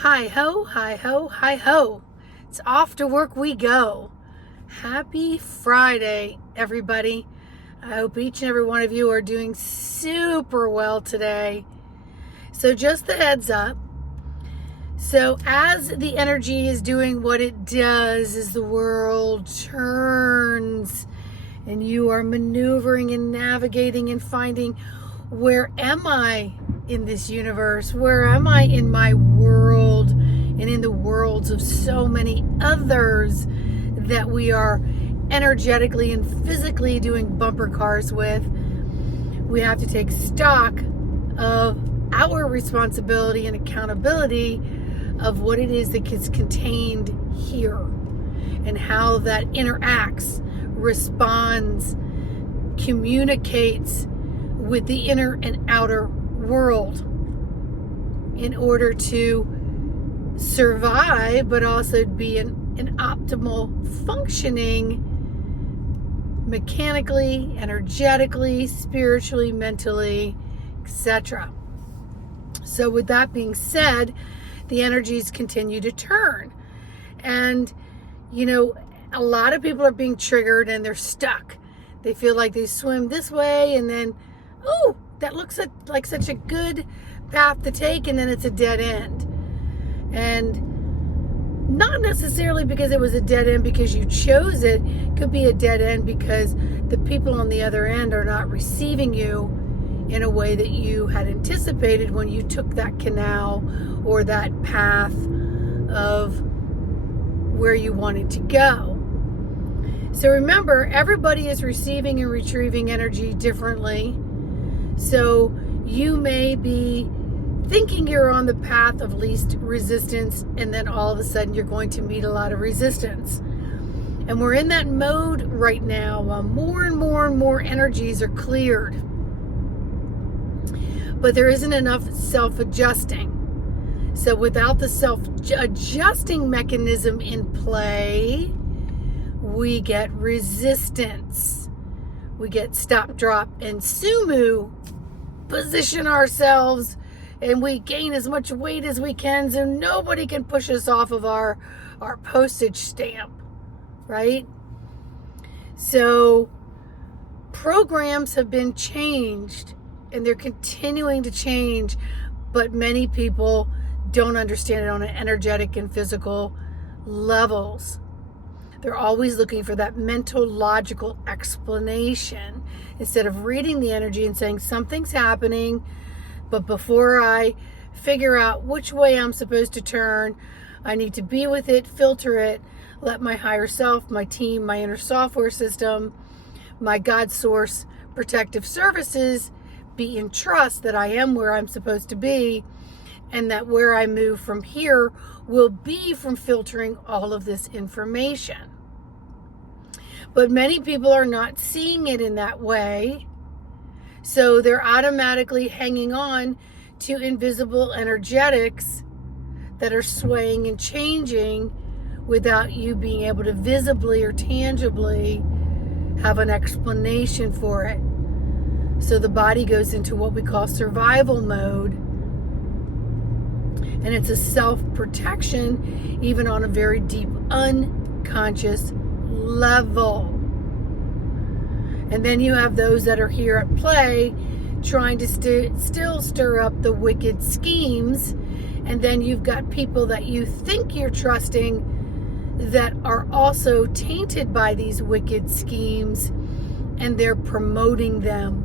Hi ho, hi ho, hi ho. It's off to work we go. Happy Friday, everybody. I hope each and every one of you are doing super well today. So, just the heads up. So, as the energy is doing what it does, as the world turns and you are maneuvering and navigating and finding, where am I in this universe? Where am I in my world and in the worlds of so many others that we are energetically and physically doing bumper cars with? We have to take stock of our responsibility and accountability of what it is that is contained here and how that interacts, responds, communicates with the inner and outer world in order to survive, but also be an optimal functioning mechanically, energetically, spiritually, mentally, etc. So with that being said, the energies continue to turn. And, a lot of people are being triggered and they're stuck. They feel like they swim this way and then, oh, that looks like such a good path to take, and then it's a dead end. And not necessarily because it was a dead end because you chose it. It could be a dead end because the people on the other end are not receiving you in a way that you had anticipated when you took that canal or that path of where you wanted to go. So remember, everybody is receiving and retrieving energy differently. So you may be thinking you're on the path of least resistance, and then all of a sudden you're going to meet a lot of resistance. And we're in that mode right now while more and more and more energies are cleared. But there isn't enough self-adjusting. So without the self-adjusting mechanism in play, we get resistance. We get stop, drop, and sumo, position ourselves, and we gain as much weight as we can so nobody can push us off of our postage stamp, right? So programs have been changed and they're continuing to change, but many people don't understand it on an energetic and physical levels. They're always looking for that mental, logical explanation instead of reading the energy and saying something's happening, but before I figure out which way I'm supposed to turn, I need to be with it, filter it, let my higher self, my team, my inner software system, my God source protective services be in trust that I am where I'm supposed to be, and that where I move from here will be from filtering all of this information. But many people are not seeing it in that way, so they're automatically hanging on to invisible energetics that are swaying and changing without you being able to visibly or tangibly have an explanation for it. So the body goes into what we call survival mode, and it's a self-protection even on a very deep unconscious level. And then you have those that are here at play trying to still stir up the wicked schemes, and then you've got people that you think you're trusting that are also tainted by these wicked schemes, and they're promoting them.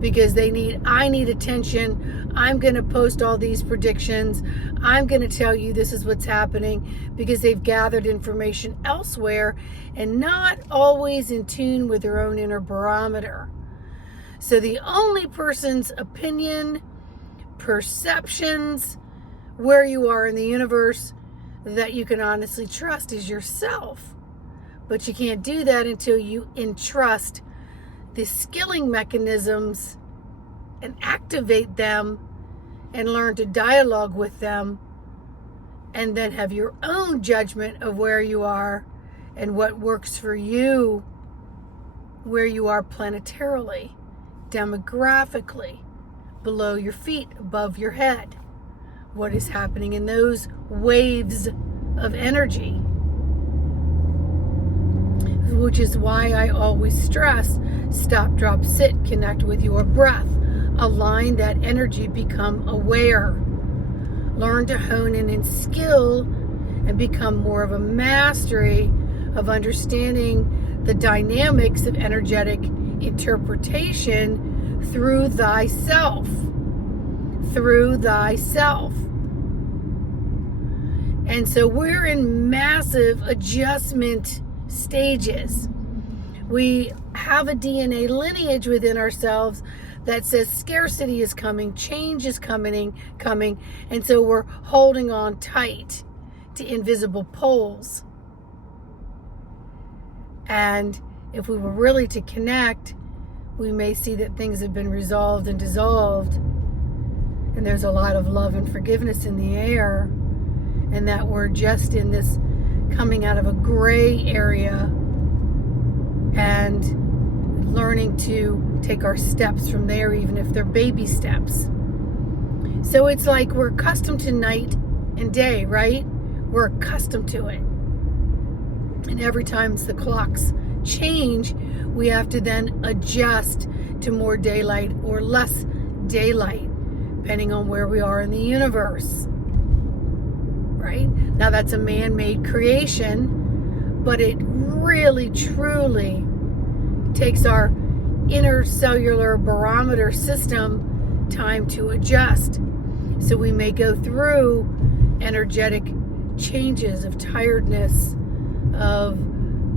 Because I need attention. I'm going to post all these predictions. I'm going to tell you this is what's happening, because they've gathered information elsewhere and not always in tune with their own inner barometer. So the only person's opinion, perceptions, where you are in the universe that you can honestly trust is yourself. But you can't do that until you entrust the skilling mechanisms and activate them and learn to dialogue with them, and then have your own judgment of where you are and what works for you, where you are planetarily, demographically, below your feet, above your head. What is happening in those waves of energy? Which is why I always stress, stop, drop, sit, connect with your breath. Align that energy, become aware. Learn to hone in skill and become more of a mastery of understanding the dynamics of energetic interpretation through thyself. Through thyself. And so we're in massive adjustment stages. We have a DNA lineage within ourselves that says scarcity is coming, change is coming, and so we're holding on tight to invisible poles. And if we were really to connect, we may see that things have been resolved and dissolved, and there's a lot of love and forgiveness in the air, and that we're just in this coming out of a gray area and learning to take our steps from there, even if they're baby steps. So it's like we're accustomed to night and day, right? We're accustomed to it. And every time the clocks change, we have to then adjust to more daylight or less daylight, depending on where we are in the universe. Right? Now that's a man-made creation, but it really, truly takes our inner cellular barometer system time to adjust. So we may go through energetic changes of tiredness, of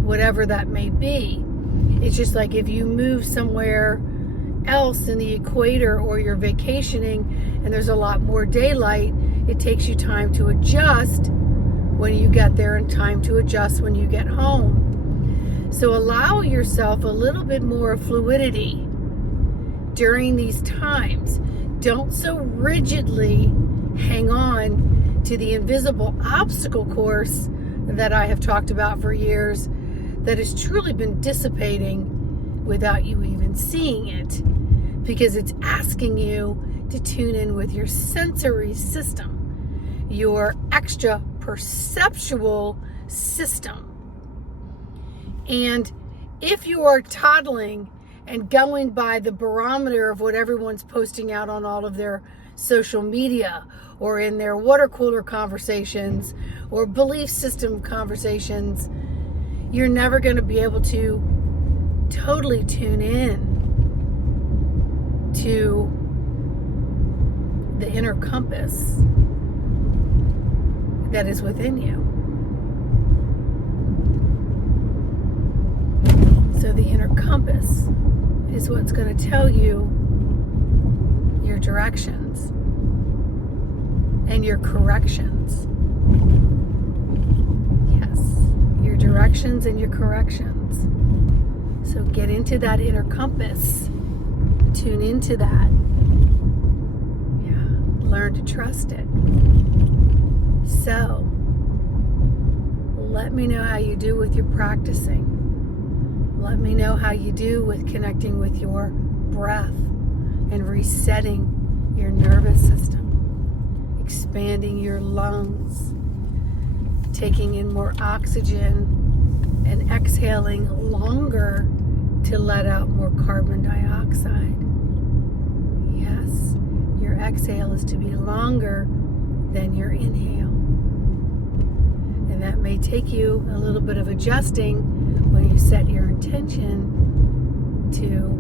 whatever that may be. It's just like if you move somewhere else in the equator or you're vacationing and there's a lot more daylight, it takes you time to adjust when you get there and time to adjust when you get home. So allow yourself a little bit more fluidity during these times. Don't so rigidly hang on to the invisible obstacle course that I have talked about for years that has truly been dissipating without you even seeing it, because it's asking you to tune in with your sensory system, your extra perceptual system. And if you are toddling and going by the barometer of what everyone's posting out on all of their social media or in their water cooler conversations or belief system conversations, you're never going to be able to totally tune in to the inner compass that is within you. So the inner compass is what's going to tell you your directions and your corrections. Yes, your directions and your corrections. So get into that inner compass. Tune into that. Yeah, learn to trust it. So, let me know how you do with your practicing. Let me know how you do with connecting with your breath and resetting your nervous system, expanding your lungs, taking in more oxygen and exhaling longer to let out more carbon dioxide. Yes, your exhale is to be longer than your inhale. And that may take you a little bit of adjusting when you set your intention to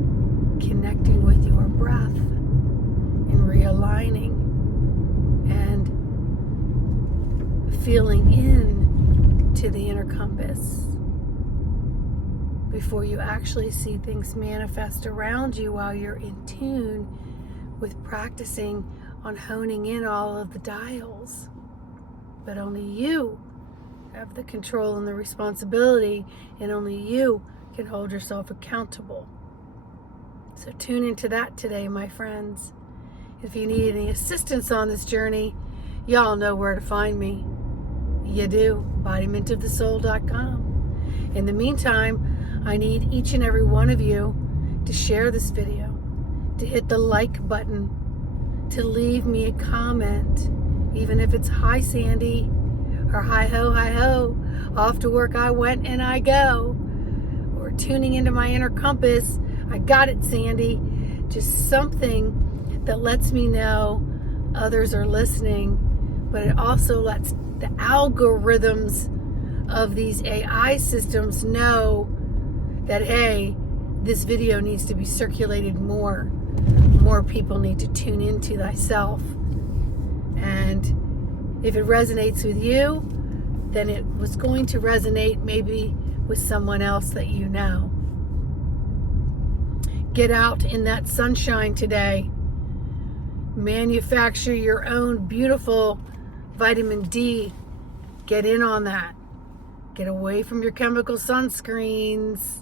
connecting with your breath and realigning and feeling in to the inner compass before you actually see things manifest around you, while you're in tune with practicing on honing in all of the dials. But only you have the control and the responsibility, and only you can hold yourself accountable. So tune into that today, my friends. If you need any assistance on this journey, y'all know where to find me. You do. embodiment-of-the-soul.com. In the meantime, I need each and every one of you to share this video, to hit the like button, to leave me a comment, even if it's hi Sandy or hi ho, off to work I went and I go, or tuning into my inner compass, I got it Sandy. Just something that lets me know others are listening, but it also lets the algorithms of these AI systems know that, hey, this video needs to be circulated more. More people need to tune into thyself. And if it resonates with you, then it was going to resonate maybe with someone else that you know. Get out in that sunshine today. Manufacture your own beautiful vitamin D. Get in on that. Get away from your chemical sunscreens.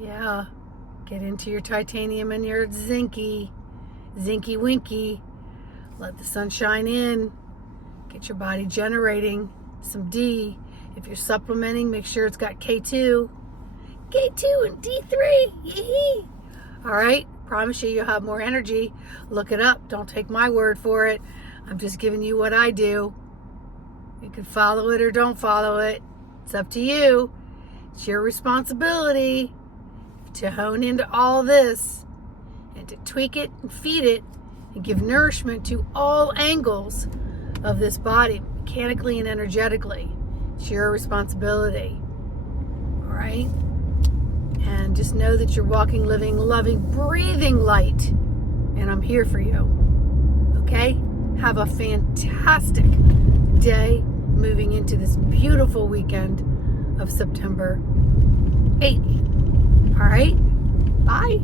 Yeah. Get into your titanium and your zinky. Zinky winky. Let the sun shine in. Get your body generating some D. If you're supplementing, make sure it's got K2. K2 and D3. Yee-hee. All right. Promise you'll have more energy. Look it up. Don't take my word for it. I'm just giving you what I do. You can follow it or don't follow it. It's up to you. It's your responsibility to hone into all this and to tweak it and feed it and give nourishment to all angles of this body, mechanically and energetically. It's your responsibility. All right? And just know that you're walking, living, loving, breathing light. And I'm here for you. Okay? Have a fantastic day moving into this beautiful weekend of September 8th. All right? Bye.